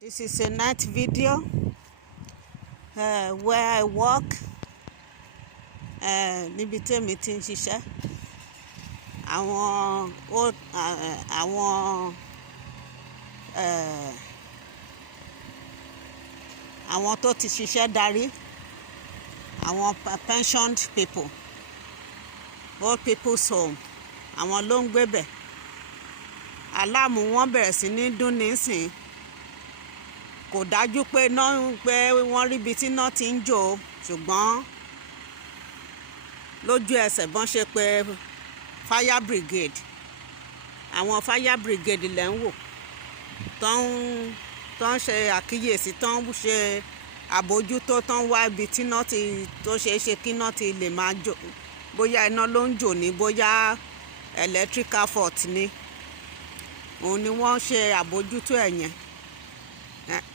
This is a night video where I work níbi tèmi ti ń ṣiṣẹ́. Àwọn tó ti ṣiṣẹ́ darí, àwọn pensioned people, old people's home, àwọn ló ń gbébẹ̀. Aláàmù wọn bẹ̀rẹ̀ sí ní dún nísìn. Kò dájú pé wọ́n rí ibi tí iná ti ń jò, ṣùgbọ́n lójú ẹsẹ̀ bọ́n ṣe pé fire brigade. Àwọn fire brigade lẹ́ ń wò tó ń ṣe àkíyèsí, tó ń ṣe àbójútó, tó ń wá ibi tí iná tó ṣeé ṣe kí iná ti lè máa jò, bóyá iná ló ń jò ní, bóyá electrical fault ni. Òun ni wọ́n ṣe àbójútó ẹ̀ yẹn.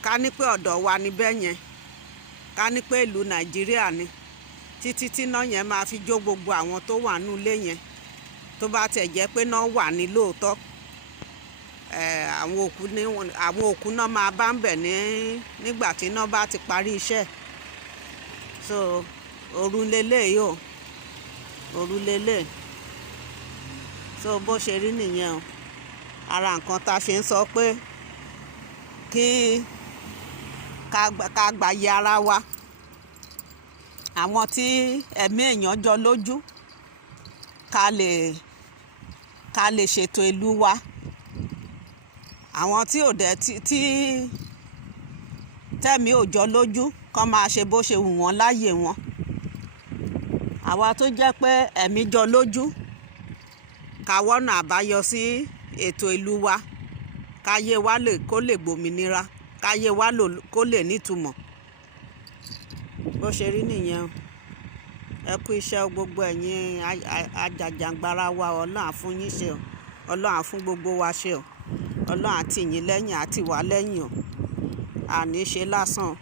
Ká ní pé ọ̀dọ̀ wa ni bẹ́ẹ̀ yẹn, ká ní pé ìlú Nàìjíríà ni, títí tí iná yẹn máa fi jó gbogbo àwọn tó wà nínú ilé yẹn. Tó bá tẹ̀ jẹ́ pé iná wà ní lóòótọ́, àwọn òkú náà máa bá ń bẹ̀ nígbà tí iná bá ti parí iṣẹ́. So òru lélẹ́yìí o, òru lélẹ́yìí. So bó ṣe rí nìyẹn o. Ara nǹkan tá a ṣe ń sọ pé ká gbàyè ara wa. Àwọn tí ẹ̀mí èèyàn jọ lójú, ká lè ṣètò ìlú wa. Àwọn tí tẹ̀mí ò jọ lójú, kán máa ṣe bó ṣe wù wọ́n láyè wọn. Àwa tó jẹ́ pé ẹ̀mí jọ lójú, ká wọ́nà àbáyọ sí ètò ìlú wa, káyé wa kó lè gbòmìnira, káyé wa kó lè nítumọ̀. Bó ṣe rí nìyẹn o. Ẹ kú iṣẹ́ gbogbo ẹ̀yin ajàjàǹgbara wa. Ọlọ́run á fún yín ṣe o. Ọlọ́run á fún gbogbo wa ṣe o. Ọlọ́run á tì yín lẹ́yìn, á tì wá lẹ́yìn o. Àní ṣe lásán o.